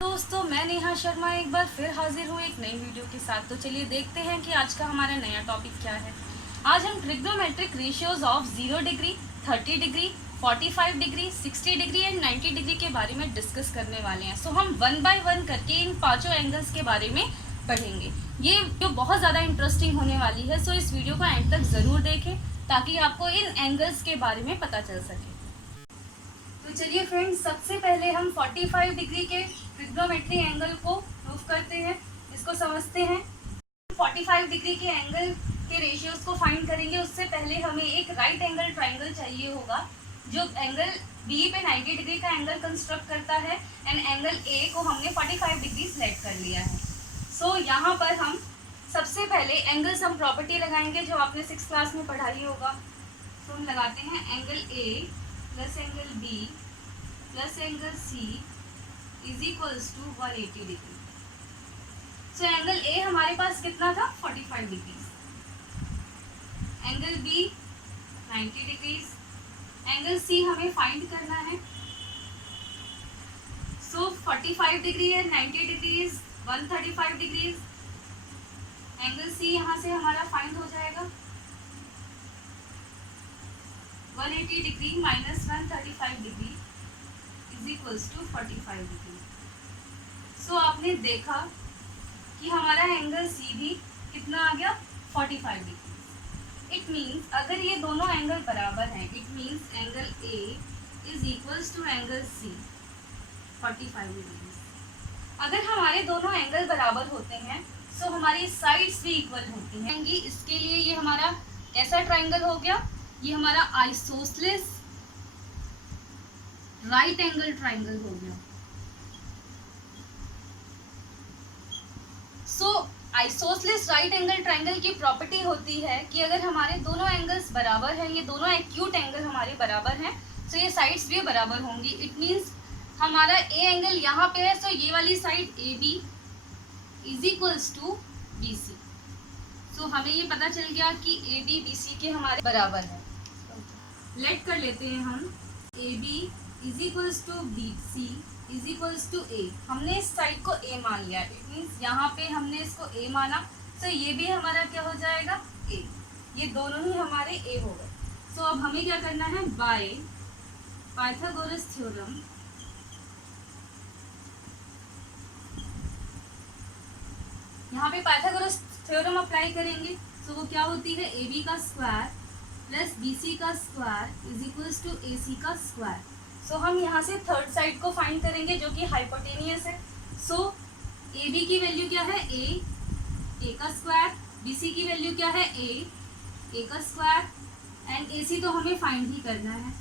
दोस्तों, मैं नेहा शर्मा एक बार फिर हाजिर हूँ एक नई वीडियो के साथ। तो चलिए देखते हैं कि आज का हमारा नया टॉपिक क्या है। आज हम trigonometric ratios of 0 degree, 30 degree, 45 degree, 60 degree and 90 degree के बारे में डिस्कस करने वाले हैं। सो हम वन बाय वन करके इन पांचों एंगल्स के बारे में पढ़ेंगे। ये जो बहुत ज़्यादा इंटरेस्टिंग होने वाली है, सो इस वीडियो को एंड तक ज़रूर देखें ताकि आपको इन एंगल्स के बारे में पता चल सके। तो चलिए फ्रेंड्स, सबसे पहले हम 45 डिग्री के ट्रिग्नोमेट्री एंगल को प्रूव करते हैं, इसको समझते हैं। 45 डिग्री के एंगल के रेशियोज को फाइंड करेंगे उससे पहले हमें एक राइट एंगल ट्राइंगल चाहिए होगा जो एंगल बी पे 90 डिग्री का एंगल कंस्ट्रक्ट करता है एंड एंगल ए को हमने 45 डिग्री सेलेक्ट कर लिया है। सो यहाँ पर हम सबसे पहले एंगल सम प्रॉपर्टी लगाएंगे जो आपने 6th क्लास में पढ़ाई होगा। तो हम लगाते हैं angle A plus angle B plus angle C is equals to 180 degree. So angle A हमारे पास कितना था? 45 degree. Angle B 90 degree. Angle C हमें फाइंड करना है। सो 45 डिग्री है, 90 डिग्री, 135 डिग्री। एंगल सी यहाँ से हमारा फाइंड हो जाएगा 180 degree minus 135 degree is equals to 45 degree. So आपने देखा कि हमारा एंगल सी भी कितना आ गया? 45 डिग्री। इट मीन्स अगर ये दोनों एंगल बराबर हैं, it means angle A is equals to angle C 45 degree. अगर हमारे दोनों एंगल बराबर होते हैं सो हमारी साइड्स भी इक्वल होती हैं। इसके लिए ये हमारा कैसा ट्राइंगल हो गया? ये हमारा आइसोसेलेस राइट एंगल ट्राइंगल हो गया। सो आइसोसेलेस राइट एंगल ट्राइंगल की प्रॉपर्टी होती है कि अगर हमारे दोनों एंगल्स बराबर हैं, ये दोनों एक्यूट एंगल हमारे बराबर हैं, सो ये साइड्स भी बराबर होंगी। इट मीन्स हमारा ए एंगल यहाँ पे है, सो ये वाली side A B is equals to B C. So हमें ये पता चल गया कि ए बी बी सी के हमारे बराबर है। लेट कर लेते हैं हम A B is equals to B C is equals to A. हमने इस साइड को ए मान लिया। इट मीन्स यहाँ पे हमने इसको ए माना, सो ये भी हमारा क्या हो जाएगा? ए। ये दोनों ही हमारे ए हो गए। सो अब हमें क्या करना है? बाय पाइथागोरस थ्योरम यहाँ पे पाइथागोरस थ्योरम अप्लाई करेंगे। सो वो क्या होती है? ए बी का स्क्वायर प्लस बी सी का स्क्वायर इज इक्वल्स टू ए सी का स्क्वायर। सो हम यहाँ से थर्ड साइड को फाइंड करेंगे जो कि हाइपोटेनियस है। सो ए बी की वैल्यू क्या है? ए का स्क्वायर। बी सी की वैल्यू क्या है? ए का स्क्वायर एंड ए सी तो हमें फाइंड ही करना है।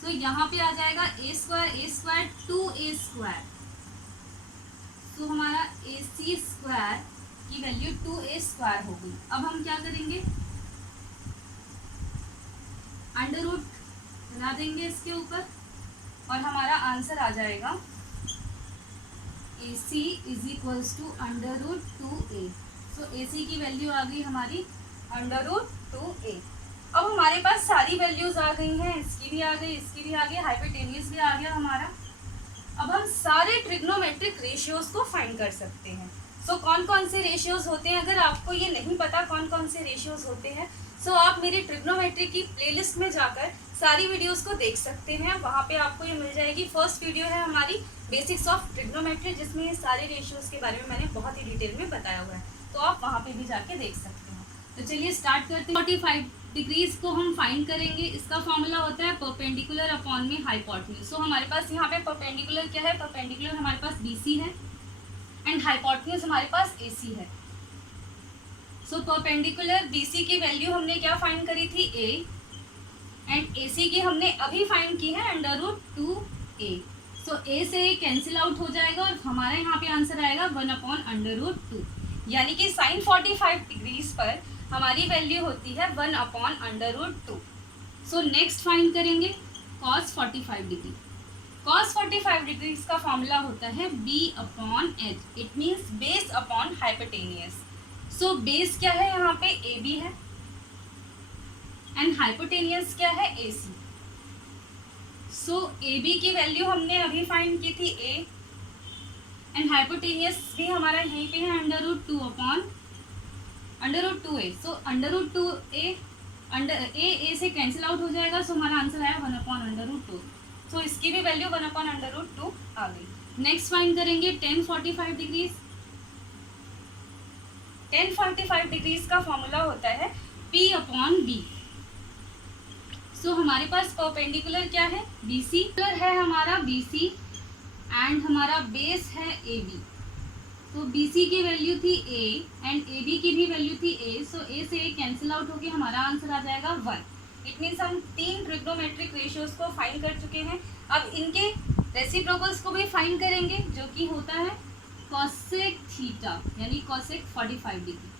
सो यहाँ पे आ जाएगा ए स्क्वायर 2a स्क्वायर। सो हमारा ए सी स्क्वायर की वैल्यू 2a स्क्वायर हो गई। अब हम क्या करेंगे? अंडर रूट बना देंगे इसके ऊपर और हमारा आंसर आ जाएगा A C is equals to under root 2a। So A C की वैल्यू आ गई हमारी अंडर रूट 2a। अब हमारे पास सारी वैल्यूज आ गई हैं, इसकी भी आ गई, इसकी भी आ गई, हाइपोटेनियस भी आ गया हमारा। अब हम सारे ट्रिग्नोमेट्रिक रेशियोज को फाइंड कर सकते हैं। सो कौन कौन से रेशियोज होते हैं? अगर आपको ये नहीं पता कौन कौन से रेशियोज होते हैं, सो आप मेरी ट्रिग्नोमेट्री की प्लेलिस्ट में जाकर सारी वीडियोस को देख सकते हैं। वहाँ पे आपको ये मिल जाएगी। फर्स्ट वीडियो है हमारी बेसिक्स ऑफ ट्रिग्नोमेट्री, जिसमें ये सारे रेशियोज के बारे में मैंने बहुत ही डिटेल में बताया हुआ है, तो आप वहाँ पे भी जाके देख सकते हैं। तो चलिए स्टार्ट करते हैं। 45 डिग्रीज को हम फाइंड करेंगे। इसका फॉर्मूला होता है परपेंडिकुलर अपॉन में हाइपोटेन्यूज। सो हमारे पास यहाँ पे परपेंडिकुलर क्या है? परपेंडिकुलर हमारे पास BC है एंड हाइपोटेन्यूज हमारे पास AC है। सो परपेंडिकुलर BC की वैल्यू हमने क्या फाइंड करी थी? A एंड AC की हमने अभी फाइंड की है under root 2a। So A से कैंसिल आउट हो जाएगा और हमारा यहाँ पे आंसर आएगा 1 अपॉन अंडर रूट 2, यानी कि साइन 45 डिग्रीज पर हमारी वैल्यू होती है 1 upon under root 2। So next find करेंगे cos 45 डिग्री। cos 45 डिग्रीज का फॉर्मूला होता है b upon h। It means base upon hypotenuse. So base क्या है? यहाँ पे AB है एंड हाइपोटेनियस क्या है? AC। सो AB की वैल्यू हमने अभी फाइंड की थी A एंड हाइपोटेनियस भी हमारा यहीं पे है under root 2 upon under root 2a। So under root 2a under A से कैंसिल आउट हो जाएगा। सो हमारा आंसर आया 1 अपॉन अंडर रूट 2। सो इसकी भी वैल्यू 1 अपॉन अंडर रूट 2 आ गई। नेक्स्ट फाइंड करेंगे tan 45 डिग्रीज। tan 45 डिग्रीज का फॉर्मूला होता है P अपॉन बी। सो हमारे पास परपेंडिकुलर क्या है, BC है हमारा BC एंड हमारा बेस है AB। तो BC की वैल्यू थी A एंड AB की भी वैल्यू थी A। सो A से A कैंसिल आउट होके हमारा आंसर आ जाएगा 1। इट मीन्स हम 3 ट्रिग्नोमेट्रिक रेशियोज को फाइंड कर चुके हैं। अब इनके रेसिप्रोकल्स को भी फाइंड करेंगे, जो कि होता है कॉसेक थीटा यानी कॉसेक 45 डिग्री।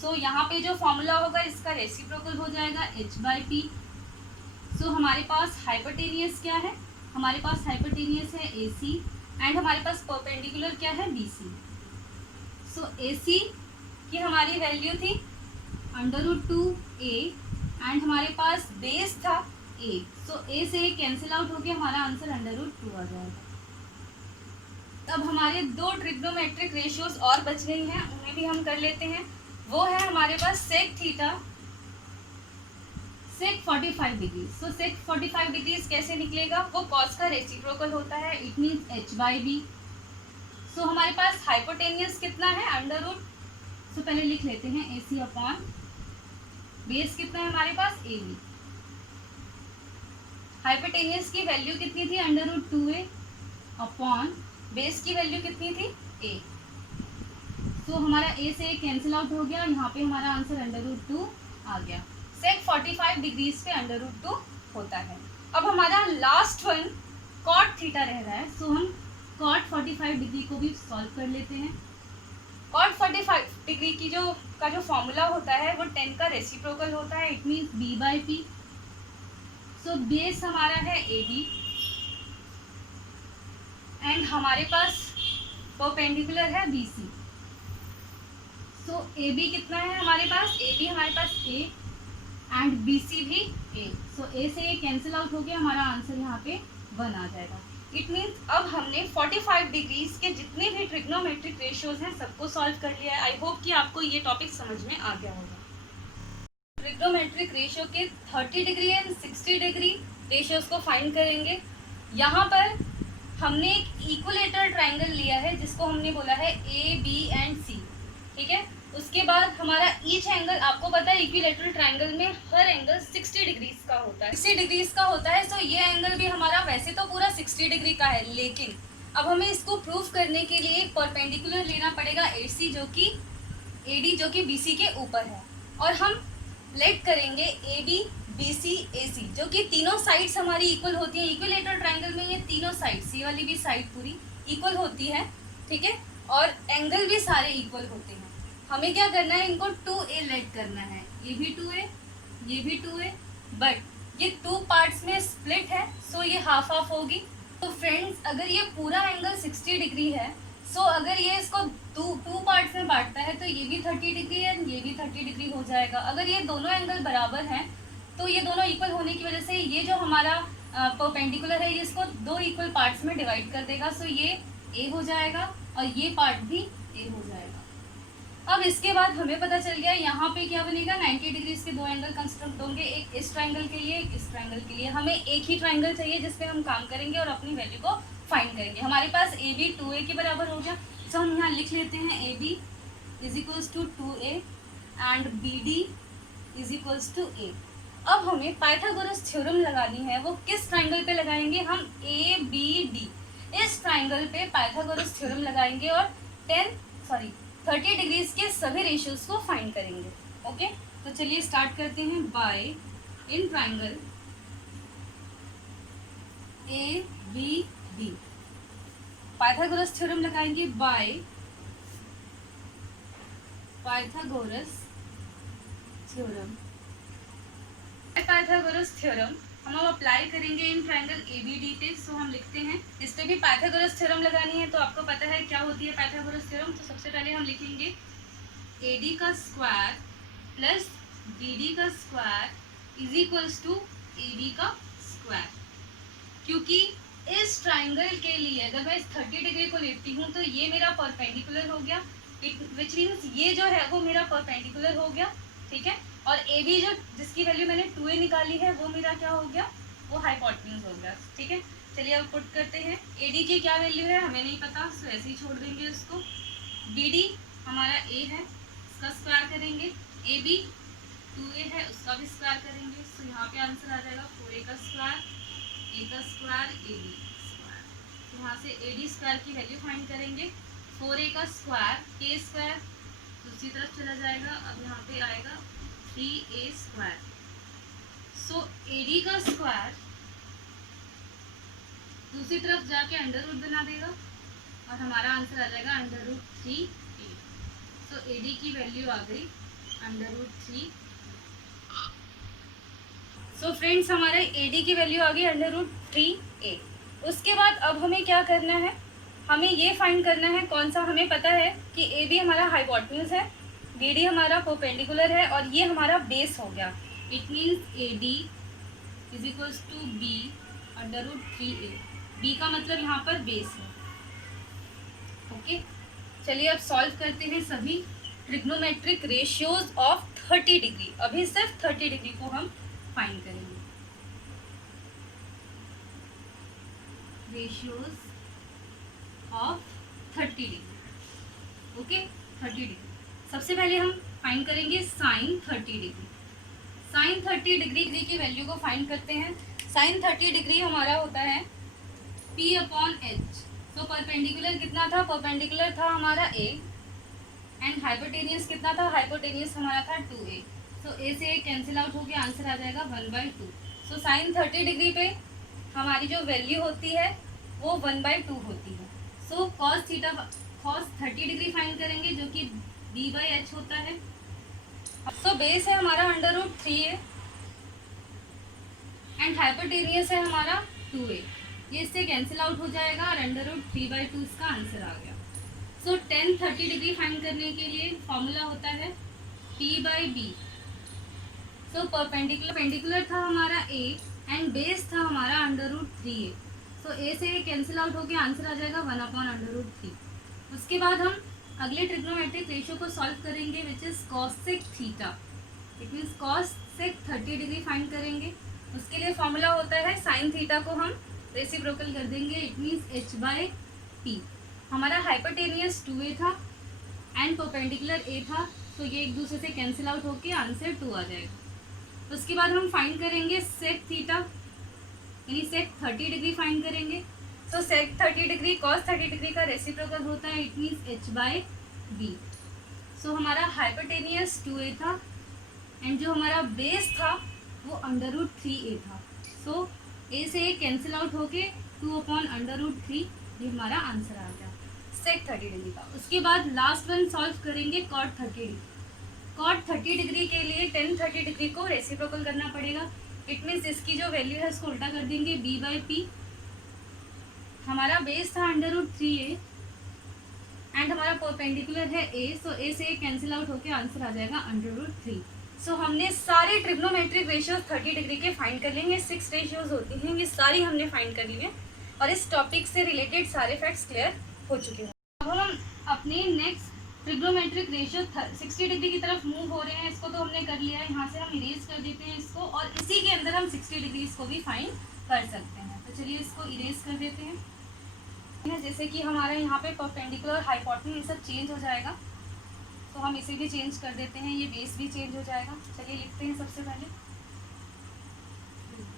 सो यहाँ पे जो फॉर्मूला होगा इसका रेसिप्रोकल हो जाएगा h/p। सो हमारे पास हाइपोटेनियस क्या है, हमारे पास हाइपोटेनियस है AC एंड हमारे पास परपेंडिकुलर क्या है BC। सो AC की हमारी वैल्यू थी अंडर रूट 2a एंड हमारे पास बेस था A। सो A से A कैंसिल आउट होके हमारा आंसर अंडर रूट 2 आ जाएगा। अब हमारे 2 ट्रिग्नोमेट्रिक रेशियोज और बच गई हैं, उन्हें भी हम कर लेते हैं। वो है हमारे पास सेक थीटा सेक 45 डिग्री। सो सेक 45 डिग्रीज कैसे निकलेगा, वो कॉस का रेसिप्रोकल होता है, इट मीन्स h/b। सो हमारे पास हाइपोटेनियस कितना है अंडर रूट, सो पहले लिख लेते हैं AC अपॉन बेस कितना है हमारे पास AB। हाइपोटेनियस की वैल्यू कितनी थी under root 2a upon base की वैल्यू कितनी थी A। सो हमारा A से A कैंसिल आउट हो गया, यहाँ पे हमारा आंसर अंडर रूट 2 आ गया। सेक 45 डिग्रीज पे अंडर रूट 2 होता है। अब हमारा लास्ट वन कॉट थीटा रह रहा है। सो हम कॉट 45 डिग्री को भी सॉल्व कर लेते हैं। कॉट 45 डिग्री की जो फॉर्मूला होता है वो 10 का रेसिप्रोकल होता है, it means b/p। So base हमारा है AB एंड हमारे पास परपेंडिकुलर है BC। सो AB कितना है हमारे पास, AB हमारे पास A एंड BC भी A। सो A से A कैंसिल आउट हो गया, हमारा आंसर यहाँ पे 1 आ जाएगा। इट मीन्स अब हमने 45 डिग्रीज के जितने भी ट्रिग्नोमेट्रिक रेशियोज हैं सबको सॉल्व कर लिया है। आई होप कि आपको ये टॉपिक समझ में आ गया होगा। ट्रिग्नोमेट्रिक रेशियो के 30 डिग्री एंड 60 डिग्री रेशियोज को फाइंड करेंगे। यहाँ पर हमने एक इक्विलेटरल ट्राइंगल लिया है जिसको हमने बोला है AB एंड C, ठीक है। उसके बाद हमारा ईच एंगल, आपको पता है इक्विलेटरल ट्राइंगल में हर एंगल 60 डिग्रीज का होता है, 60 डिग्रीज का होता है। सो ये एंगल भी हमारा वैसे तो पूरा 60 डिग्री का है, लेकिन अब हमें इसको प्रूफ करने के लिए एक परपेंडिकुलर लेना पड़ेगा AC जो कि AD जो कि BC के ऊपर है, और हम लेट करेंगे AB BC AC जो कि तीनों साइड्स हमारी इक्वल होती हैं। इक्विलेटरल ट्राइंगल में ये तीनों साइड्स, ये वाली भी साइड पूरी इक्वल होती है, ठीक है, और एंगल भी सारे इक्वल होते हैं। हमें क्या करना है, इनको 2a लेट करना है, ये भी 2a ये भी 2a, बट ये 2 पार्ट्स में स्प्लिट है, सो ये हाफ हाफ होगी। तो फ्रेंड्स अगर ये पूरा एंगल 60 डिग्री है, सो अगर ये इसको 2 पार्ट्स में बांटता है तो ये भी 30 डिग्री है, ये भी 30 डिग्री हो जाएगा। अगर ये दोनों एंगल बराबर हैं तो ये दोनों इक्वल होने की वजह से ये जो हमारा परपेंडिकुलर है ये इसको 2 इक्वल पार्ट्स में डिवाइड कर देगा। सो ये A हो जाएगा और ये पार्ट भी A हो जाएगा। अब इसके बाद हमें पता चल गया यहाँ पे क्या बनेगा, 90 डिग्रीज के 2 एंगल कंस्ट्रक्ट होंगे, एक इस ट्राइंगल के लिए एक इस ट्राइंगल के लिए। हमें एक ही ट्राइंगल चाहिए जिसपे हम काम करेंगे और अपनी वैल्यू को फाइंड करेंगे। हमारे पास AB 2a के बराबर हो गया। सो हम यहाँ लिख लेते हैं AB is equals to 2a and BD is equals to A। अब हमें पाइथागोरस थ्योरम लगानी है, वो किस ट्राइंगल पे लगाएंगे, हम ABD इस ट्राइंगल पे पाइथागोरस थ्योरम लगाएंगे और 30 डिग्रीज के सभी रेशियोज को फाइंड करेंगे। ओके, तो चलिए स्टार्ट करते हैं। By in triangle ABD Pythagoras theorem लगाएंगे by Pythagoras theorem. Pythagoras theorem हम अब अप्लाई करेंगे इन ट्राइंगल ABD पे। सो हम लिखते हैं, इस पे भी पाइथागोरस थ्योरम लगानी है, तो आपको पता है क्या होती है पाइथागोरस थ्योरम। तो सबसे पहले हम लिखेंगे AD का स्क्वायर प्लस BD का square is equals to AB का स्क्वायर। क्योंकि इस ट्राइंगल के लिए अगर मैं इस 30 डिग्री को लेती हूँ तो ये मेरा परपेंडिकुलर हो गया, विच मीन्स ये जो है वो मेरा परपेंडिकुलर हो गया, ठीक है। और ए बी जो जिसकी वैल्यू मैंने 2a निकाली है वो मेरा क्या हो गया, वो हाइपोटेन्यूज हो गया, ठीक है। चलिए अब पुट करते हैं। ए डी की क्या वैल्यू है हमें नहीं पता, तो ऐसे ही छोड़ देंगे उसको। डी डी हमारा ए है, इसका स्क्वायर करेंगे। ए बी 2a है, उसका भी स्क्वायर करेंगे। तो यहाँ पे आंसर आ जाएगा 4a का स्क्वायर, ए का स्क्वायर, ए बी स्क्वायर। तो यहाँ से ए डी स्क्वायर की वैल्यू फाइंड करेंगे। 4a का स्क्वायर के स्क्वायर दूसरी तरफ चला जाएगा, अब यहाँ पे आएगा 3a square. So A D का स्क्वायर दूसरी तरफ जाके अंडर रूट बना देगा और हमारा आंसर आ जाएगा under root 3a। So A D की वैल्यू आ गई अंडर रूट 3। सो फ्रेंड्स हमारे ए डी की वैल्यू आ गई अंडर रूट 3a। उसके बाद अब हमें क्या करना है, हमें ये फाइंड करना है कौन सा, हमें पता है कि ए बी हमारा हाइपोटेन्यूज है, बी डी हमारा परपेंडिकुलर है और ये हमारा बेस हो गया। It means A D is equals to B under root 3a। B का मतलब यहाँ पर बेस है, ओके। चलिए अब सॉल्व करते हैं सभी ट्रिग्नोमेट्रिक रेशियोज ऑफ 30 डिग्री। अभी सिर्फ 30 डिग्री को हम फाइंड करेंगे। Ratios of 30 degree, okay 30 degree. सबसे पहले हम फाइंड करेंगे साइन 30 डिग्री। साइन 30 डिग्री की वैल्यू को फाइंड करते हैं। साइन 30 डिग्री हमारा होता है P अपॉन एच। तो परपेंडिकुलर कितना था, परपेंडिकुलर था हमारा a एंड हाइपोटेनियस कितना था, हाइपोटेनियस हमारा था 2a। सो a से a कैंसिल आउट हो गया, आंसर आ जाएगा 1/2। सो साइन 30 डिग्री पे हमारी जो वैल्यू होती है वो 1/2 होती है। सो कॉस 30 डिग्री फाइंड करेंगे जो कि b/h होता है। सो बेस है हमारा under root 3a and hypotenuse है हमारा 2a। ये इससे कैंसिल आउट हो जाएगा और अंडर रूट 3/2 इसका आंसर आ गया। सो tan 30 डिग्री फाइंड करने के लिए फॉर्मूला होता है p/b। सो परपेंडिकुलर था हमारा a एंड बेस था हमारा under root 3a। So a से कैंसिल आउट होकर आंसर आ जाएगा 1/√3। उसके बाद हम अगले ट्रिग्नोमेट्रिक रेशियो को सॉल्व करेंगे which is cos theta. It means cos 30 degree find करेंगे। उसके लिए फॉर्मूला होता है साइन थीटा को हम रेसिप्रोकल कर देंगे, इट मीन्स h/p। हमारा हाइपोटेनियस 2a था एंड परपेंडिकुलर a था, तो ये एक दूसरे से कैंसिल आउट होके आंसर 2 आ जाएगा। उसके बाद हम फाइंड करेंगे सेक थीटा, यानी सेक 30 डिग्री फाइंड करेंगे। तो सेक 30 डिग्री cos 30 डिग्री का रेसिप्रोकल होता है, इट मीन्स h/b। सो हमारा हाइपोटेनियस 2a था एंड जो हमारा बेस था वो अंडर रूट 3a था। सो a से a कैंसिल आउट होके 2/√3 ये हमारा आंसर आ गया सेक 30 डिग्री का। उसके बाद लास्ट वन सॉल्व करेंगे कॉट 30 डिग्री। कॉट 30 डिग्री के लिए tan 30 डिग्री को रेसिप्रोकल करना पड़ेगा। इट मीन्स इसकी जो वैल्यू है उसको उल्टा कर देंगे, b/p। हमारा बेस था अंडर रूट 3a एंड हमारा परपेंडिकुलर है a। सो a से a कैंसिल आउट होके आंसर आ जाएगा अंडर रूट 3। सो हमने सारे ट्रिग्नोमेट्रिक रेशियोज 30 डिग्री के फाइंड कर लेंगे। 6 रेशियोज होती हैं, ये सारी हमने फाइंड कर ली है और इस टॉपिक से रिलेटेड सारे फैक्ट्स क्लियर हो चुके हैं। अब हम अपने नेक्स्ट ट्रिग्नोमेट्रिक रेशियो 60 डिग्री की तरफ मूव हो रहे हैं। इसको तो हमने कर लिया है, यहाँ से हम इरेज कर देते हैं इसको और इसी के अंदर हम 60 डिग्री इसको भी फाइंड कर सकते हैं। तो चलिए इसको इरेज कर देते हैं। जैसे कि हमारा यहाँ पे परपेंडिकुलर हाइपोटेन्यूज ये सब चेंज हो जाएगा, तो हम इसे भी चेंज कर देते हैं, ये बेस भी चेंज हो जाएगा। चलिए लिखते हैं सबसे पहले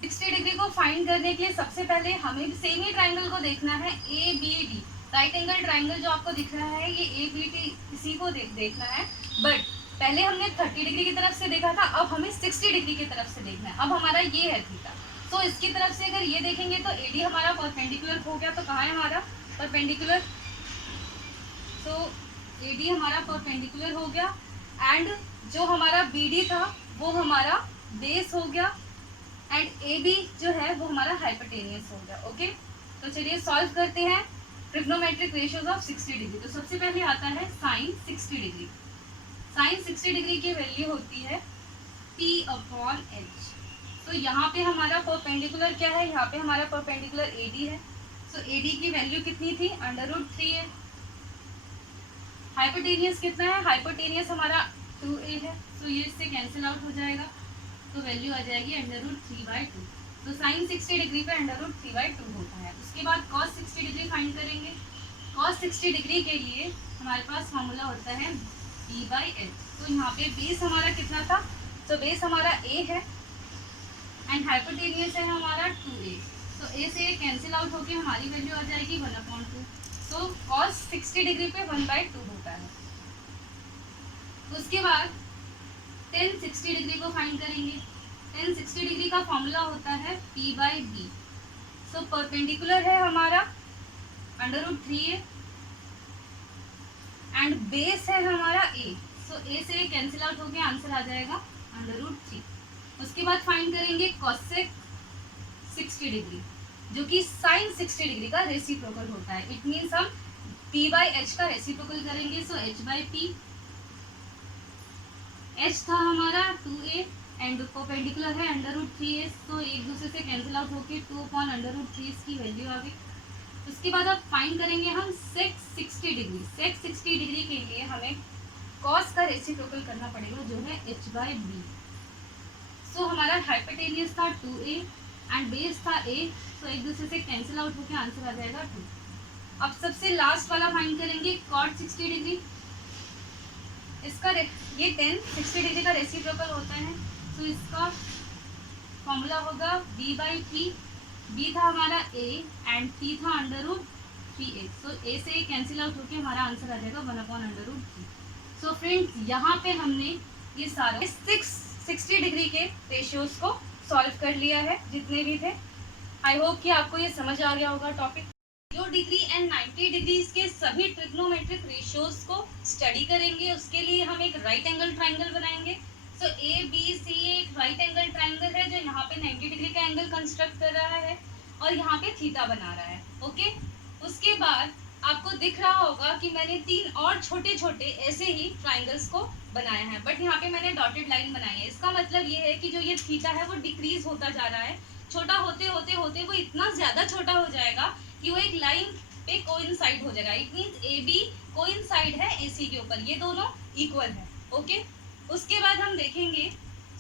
60 डिग्री को फाइंड करने के लिए सबसे पहले हमें सेम ही ट्राइंगल को देखना है ABD। राइट एंगल ट्राइंगल जो आपको दिख रहा है ये ABD, इसी को देखना है। बट पहले हमने 30 डिग्री की तरफ से देखा था, अब हमें 60 डिग्री की तरफ से देखना है। अब हमारा ये है थीटा, तो इसकी तरफ से अगर ये देखेंगे तो AD हमारा परपेंडिकुलर हो गया। तो कहाँ है हमारा परपेंडिकुलर, तो AD हमारा परपेंडिकुलर हो गया एंड जो हमारा BD था वो हमारा बेस हो गया एंड AB जो है वो हमारा हाइपोटेनियस हो गया। ओके, तो चलिए सॉल्व करते हैं ट्रिग्नोमेट्रिक रेशियोज ऑफ 60 डिग्री। तो सबसे पहले आता है साइन 60 डिग्री। साइन 60 डिग्री की वैल्यू होती है P/h। तो यहाँ पे हमारा परपेंडिकुलर क्या है, यहाँ पे हमारा परपेंडिकुलर AD है सो ए डी की वैल्यू कितनी थी, √3a। हाइपोटेनियस कितना है, हाइपोटेनियस हमारा 2a है। सो ये इससे कैंसिल आउट हो जाएगा, तो वैल्यू आ जाएगी √3/2। तो साइन 60 डिग्री पे √3/2 होता है। उसके बाद cos 60 डिग्री फाइंड करेंगे। cos 60 डिग्री के लिए हमारे पास फॉर्मूला होता है b/h। तो यहाँ पे बेस हमारा कितना था, तो बेस हमारा a है एंड हाइपोटेनियस है हमारा 2a। तो a से कैंसिल आउट होके हमारी वैल्यू आ जाएगी 1/2। तो cos 60 डिग्री पे 1/2 होता है। उसके बाद tan 60 डिग्री को फाइंड करेंगे। tan 60 डिग्री का फॉर्मूला होता है p/b। सो परपेंडिकुलर है हमारा √3a एंड बेस है हमारा a। सो a से कैंसिल आउट होके आंसर आ जाएगा √3। उसके बाद फाइंड करेंगे cosec 60 डिग्री, जो कि sin 60 डिग्री का रेसिप्रोकल होता है। इट मीन्स हम p/h का रेसिप्रोकल करेंगे। सो h/p, h था हमारा 2a एंड परपेंडिकुलर है √3a। तो एक दूसरे से कैंसिल आउट होके 2/√3 इसकी वैल्यू आ गई। उसके बाद अब फाइंड करेंगे हम sec 60 डिग्री। sec 60 डिग्री के लिए हमें cos का रेसिप्रोकल करना पड़ेगा, जो है h/b। सो हमारा हाइपोटेनियस था 2a एंड बेस था a। तो एक दूसरे से कैंसिल आउट होकर आंसर आ जाएगा 2। अब सबसे लास्ट वाला फाइंड करेंगे cot 60 डिग्री। इसका ये tan 60 डिग्री का रेसिप्रोकल होता है। तो इसका फॉर्मूला होगा b/p। b था हमारा a एंड p था √3a। सो a से कैंसिल आउट होकर हमारा आंसर आ जाएगा 1/√3। सो फ्रेंड्स, यहाँ पे हमने ये सारा 60 डिग्री के रेशियोज को सॉल्व कर लिया है, जितने भी थे। आई होप कि आपको ये समझ आ गया होगा टॉपिक। 0 डिग्री एंड 90 डिग्री के सभी ट्रिग्नोमेट्रिक रेशियोज को स्टडी करेंगे। उसके लिए हम एक राइट एंगल ट्राइंगल बनाएंगे। सो ABC एक राइट एंगल ट्राइंगल है, जो यहाँ पे 90 डिग्री का एंगल कंस्ट्रक्ट कर रहा है और यहाँ पे थीटा बना रहा है। ओके, उसके बाद आपको दिख रहा होगा कि मैंने 3 और छोटे छोटे ऐसे ही ट्राइंगल्स को बनाया है, बट यहाँ पे मैंने डॉटेड लाइन बनाई है। इसका मतलब ये है कि जो ये थीटा है वो डिक्रीज होता जा रहा है। छोटा होते होते होते वो इतना ज़्यादा छोटा हो जाएगा कि वो एक लाइन पे कोइंसाइड हो जाएगा। इट मीन्स AB कोइंसाइड है AC के ऊपर, ये दोनों इक्वल है। ओके, उसके बाद हम देखेंगे।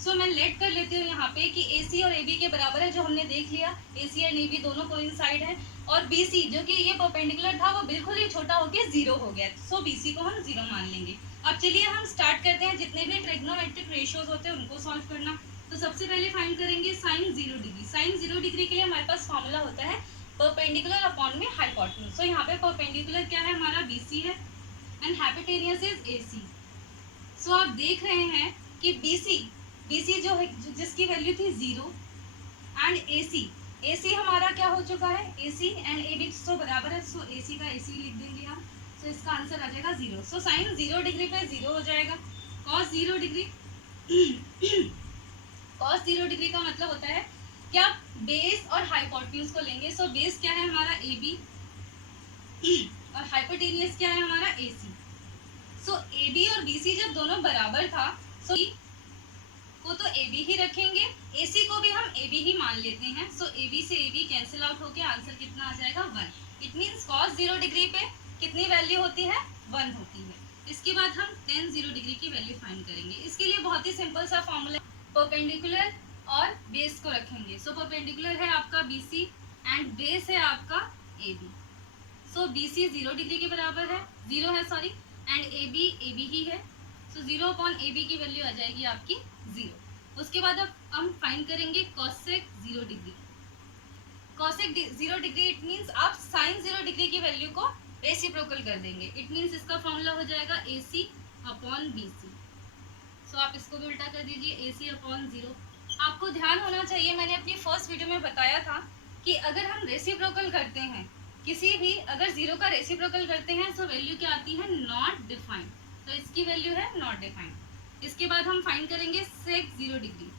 सो मैं लेट कर लेती हूँ यहाँ पे कि AC और AB के बराबर है, जो हमने देख लिया। AC और AB दोनों कोइंसाइड है। और BC जो कि ये परपेंडिकुलर था, वो बिल्कुल ही छोटा होके 0 हो गया। सो BC को हम 0 मान लेंगे। अब चलिए हम स्टार्ट करते हैं जितने भी ट्रिग्नोमेट्रिक रेशियोज होते हैं उनको सॉल्व करना। तो सबसे पहले फाइंड करेंगे sin 0 डिग्री। sin 0 डिग्री के लिए हमारे पास फॉर्मूला होता है परपेंडिकुलर अपॉन में हाइपोटेन्यूज। सो यहाँ पे परपेंडिकुलर क्या है, हमारा BC है एंड हाइपोटेनियस इज AC। सो आप देख रहे हैं कि BC जो है, जिसकी वैल्यू थी 0 एंड AC हमारा क्या हो चुका है, AC एंड AB तो बराबर है। सो AC का AC लिख देंगे हम। सो इसका आंसर आ जाएगा 0। सो sin 0 डिग्री पे 0 हो जाएगा। cos 0 डिग्री cos 0 डिग्री का मतलब होता है कि आप बेस और हाइपोटेन्यूज को लेंगे। सो बेस क्या है हमारा AB और हाइपोटेनियस क्या है हमारा AC। सो AB और BC जब दोनों बराबर था, सो को तो AB ही रखेंगे, AC को भी हम AB ही मान लेते हैं। सो AB से AB कैंसिल आउट होके आंसर कितना आ जाएगा 1। इट मीन्स cos 0 डिग्री पे कितनी वैल्यू होती है, 1 होती है। इसके बाद हम tan 0 डिग्री की वैल्यू फाइंड करेंगे। इसके लिए बहुत ही सिंपल सा फॉर्मूला, परपेंडिकुलर और बेस को रखेंगे। सो परपेंडिकुलर है आपका BC एंड बेस है आपका AB। सो BC 0 डिग्री के बराबर है, 0 है सॉरी, एंड AB ही है। सो 0/AB की वैल्यू आ जाएगी आपकी 0। उसके बाद अब हम फाइंड करेंगे cosec 0 degree. cosec 0 degree it means आप sin 0 डिग्री की वैल्यू को रेसिप्रोकल कर देंगे। इट मीन्स इसका फॉर्मूला हो जाएगा AC/BC। सो आप इसको भी उल्टा कर दीजिए, AC/0। आपको ध्यान होना चाहिए, मैंने अपनी फर्स्ट वीडियो में बताया था कि अगर हम रेसिप्रोकल करते हैं किसी भी, अगर 0 का रेसिप्रोकल करते हैं तो वैल्यू क्या आती है, नॉट डिफाइंड। तो इसकी वैल्यू है नॉट डिफाइंड। इसके बाद हम फाइंड करेंगे sec 0 डिग्री।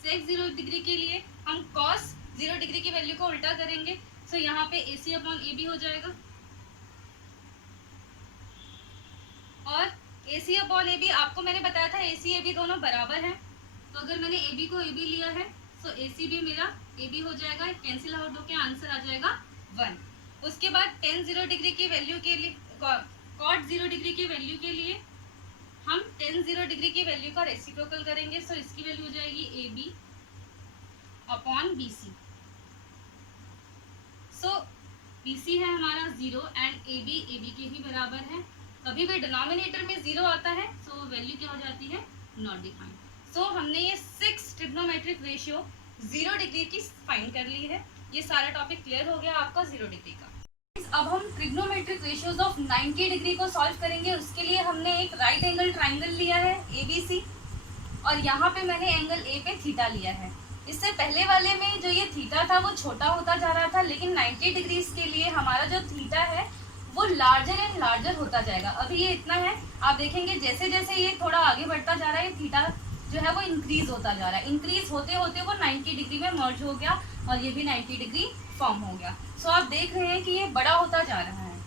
sec 0 डिग्री के लिए हम cos 0 डिग्री की वैल्यू को उल्टा करेंगे। सो यहाँ पे AC/AB हो जाएगा और AC/AB आपको मैंने बताया था AC/AB दोनों बराबर हैं। तो अगर मैंने AB को AB लिया है, तो AC भी मेरा AB हो जाएगा, कैंसिल आउट होकर आंसर आ जाएगा 1। उसके बाद टेन 0 डिग्री की वैल्यू के लिए, कॉट 0 डिग्री की वैल्यू के लिए हम टेन 0 डिग्री की वैल्यू का रेसिप्रोकल करेंगे। सो इसकी वैल्यू हो जाएगी A B upon B C. So B C है हमारा 0 एंड ए बी के ही बराबर है। कभी भी डिनोमिनेटर में 0 आता है सो वैल्यू क्या हो जाती है, नॉट डिफाइंड। सो हमने ये 6 ट्रिग्नोमेट्रिक रेशियो 0 डिग्री की फाइंड कर ली है। ये सारा टॉपिक क्लियर हो गया आपका 0 डिग्री का। अब हम ट्रिग्नोमेट्रिक रेशियोज ऑफ 90 डिग्री को सॉल्व करेंगे। उसके लिए हमने एक राइट एंगल ट्राइंगल लिया है ABC, और यहाँ पे मैंने एंगल ए पे थीटा लिया है। इससे पहले वाले में जो ये थीटा था वो छोटा होता जा रहा था, लेकिन 90 डिग्रीज के लिए हमारा जो थीटा है वो लार्जर एंड लार्जर होता जाएगा। अभी ये इतना है, आप देखेंगे जैसे जैसे ये थोड़ा आगे बढ़ता जा रहा है, थीटा जो है वो इंक्रीज होता जा रहा है। इंक्रीज होते होते वो 90 डिग्री में मर्ज हो गया और ये भी 90 डिग्री फॉर्म हो गया। सो आप देख रहे हैं कि ये बड़ा होता जा रहा है।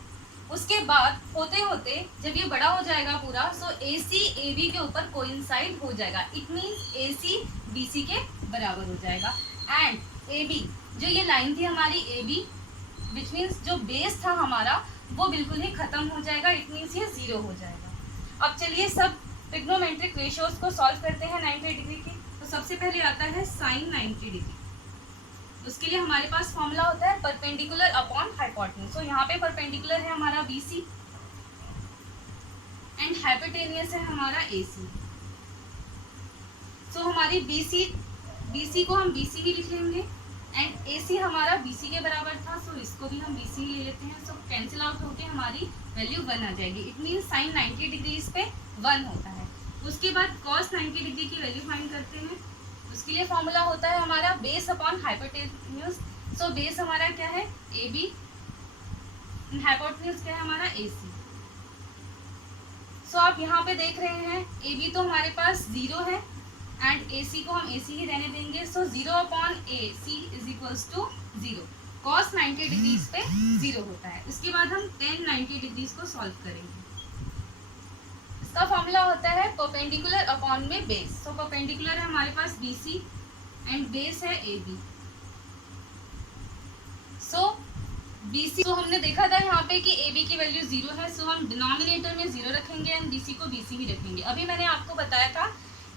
उसके बाद होते होते जब ये बड़ा हो जाएगा पूरा, सो AC AB के ऊपर कोइंसाइड हो जाएगा। इट मीन्स AC BC के बराबर हो जाएगा। एंड AB, जो ये लाइन थी हमारी AB, विच मीन्स जो बेस था हमारा वो बिल्कुल ही खत्म हो जाएगा। इट मीन्स ये 0 हो जाएगा। अब चलिए सब ट्रिग्नोमेट्रिक रेशियोज को सॉल्व करते हैं 90 डिग्री की। तो सबसे पहले आता है साइन 90 डिग्री। उसके लिए हमारे पास फॉर्मूला होता है परपेंडिकुलर अपॉन हाइपोटेन्यूज। सो यहाँ पे परपेंडिकुलर है हमारा BC एंड हाइपोटेन्यूज है हमारा AC। सो हमारी BC को हम BC ही लिख लेंगे एंड AC हमारा BC के बराबर था, सो इसको भी हम BC ही ले लेते हैं। सो कैंसिल आउट होके हमारी वैल्यू 1 आ जाएगी। इट मीन्स साइन 90 डिग्री इस पे 1 होता है। उसके बाद कॉस 90 डिग्री की वैल्यू फाइंड करते हैं। उसके लिए फॉर्मूला होता है हमारा base upon hypotenuse. So base हमारा क्या है, AB, हाइपोटेन्यूज क्या है हमारा AC। सो आप यहाँ पे देख रहे हैं AB तो हमारे पास 0 है एंड AC को हम AC ही रहने देंगे। So 0 upon AC is equals to 0। Cos 90 degrees पे 0 होता है। उसके बाद हम टेन 90 डिग्रीज को सॉल्व करेंगे। इसका फॉर्मूला होता है परपेंडिकुलर अपॉन में बेस। सो परपेंडिकुलर है हमारे पास BC एंड बेस है AB। सो BC, तो हमने देखा था यहाँ पे कि AB की वैल्यू 0 है। सो हम डिनोमिनेटर में 0 रखेंगे एंड BC को BC ही रखेंगे। अभी मैंने आपको बताया था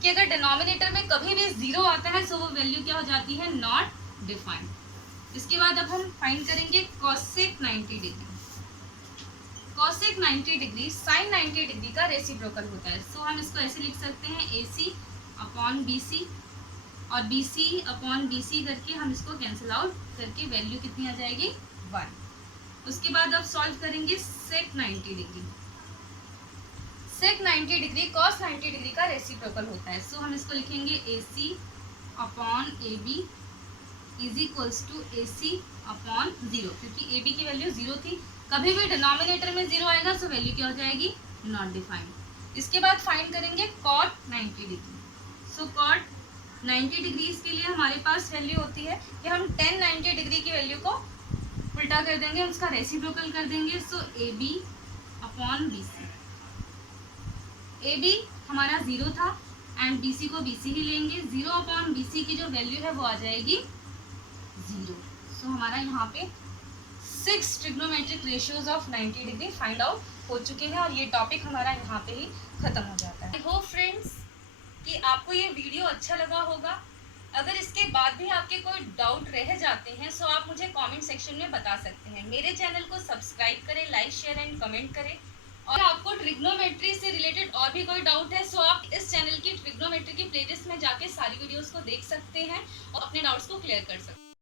कि अगर डिनोमिनेटर में कभी भी 0 आता है सो वो वैल्यू क्या हो जाती है, नॉट डिफाइंड। इसके बाद अब हम फाइंड करेंगे cosec 90 degree. Cosec 90 degree sine 90 degree का रेसिप्रोकल होता है। सो हम इसको ऐसे लिख सकते हैं AC अपॉन BC, और BC अपॉन BC करके हम इसको कैंसिल आउट करके वैल्यू कितनी आ जाएगी, 1। उसके बाद अब सॉल्व करेंगे sec 90 degree. Sec 90 degree cos 90 degree का रेसिप्रोकल होता है। सो हम इसको लिखेंगे AC upon AB is equals to AC upon 0, क्योंकि AB की वैल्यू 0 थी। कभी भी डिनोमिनेटर में 0 आएगा तो वैल्यू क्या हो जाएगी, नॉट डिफाइंड। इसके बाद फाइंड करेंगे कॉट 90 डिग्री। सो कॉट 90 डिग्री के लिए हमारे पास वैल्यू होती है कि हम 10 90 डिग्री की वैल्यू को उल्टा कर देंगे, उसका रेसिप्रोकल कर देंगे। सो AB अपॉन BC। AB हमारा 0 था एंड BC को BC ही लेंगे। 0 अपॉन BC की जो वैल्यू है वो आ जाएगी 0। सो हमारा यहाँ पे 6 trigonometric ratios of 90 degree find out हो चुके हैं और ये टॉपिक हमारा यहाँ पे ही खत्म हो जाता है। आई होप फ्रेंड्स कि आपको ये वीडियो अच्छा लगा होगा। अगर इसके बाद भी आपके कोई डाउट रह जाते हैं सो आप मुझे कमेंट सेक्शन में बता सकते हैं। मेरे चैनल को सब्सक्राइब करें, लाइक शेयर एंड कमेंट करें। और आपको ट्रिग्नोमेट्री से रिलेटेड और भी कोई डाउट है सो आप इस चैनल की ट्रिग्नोमेट्री की प्लेलिस्ट में जाके सारी वीडियोस को देख सकते हैं और अपने डाउट्स को क्लियर कर सकते हैं।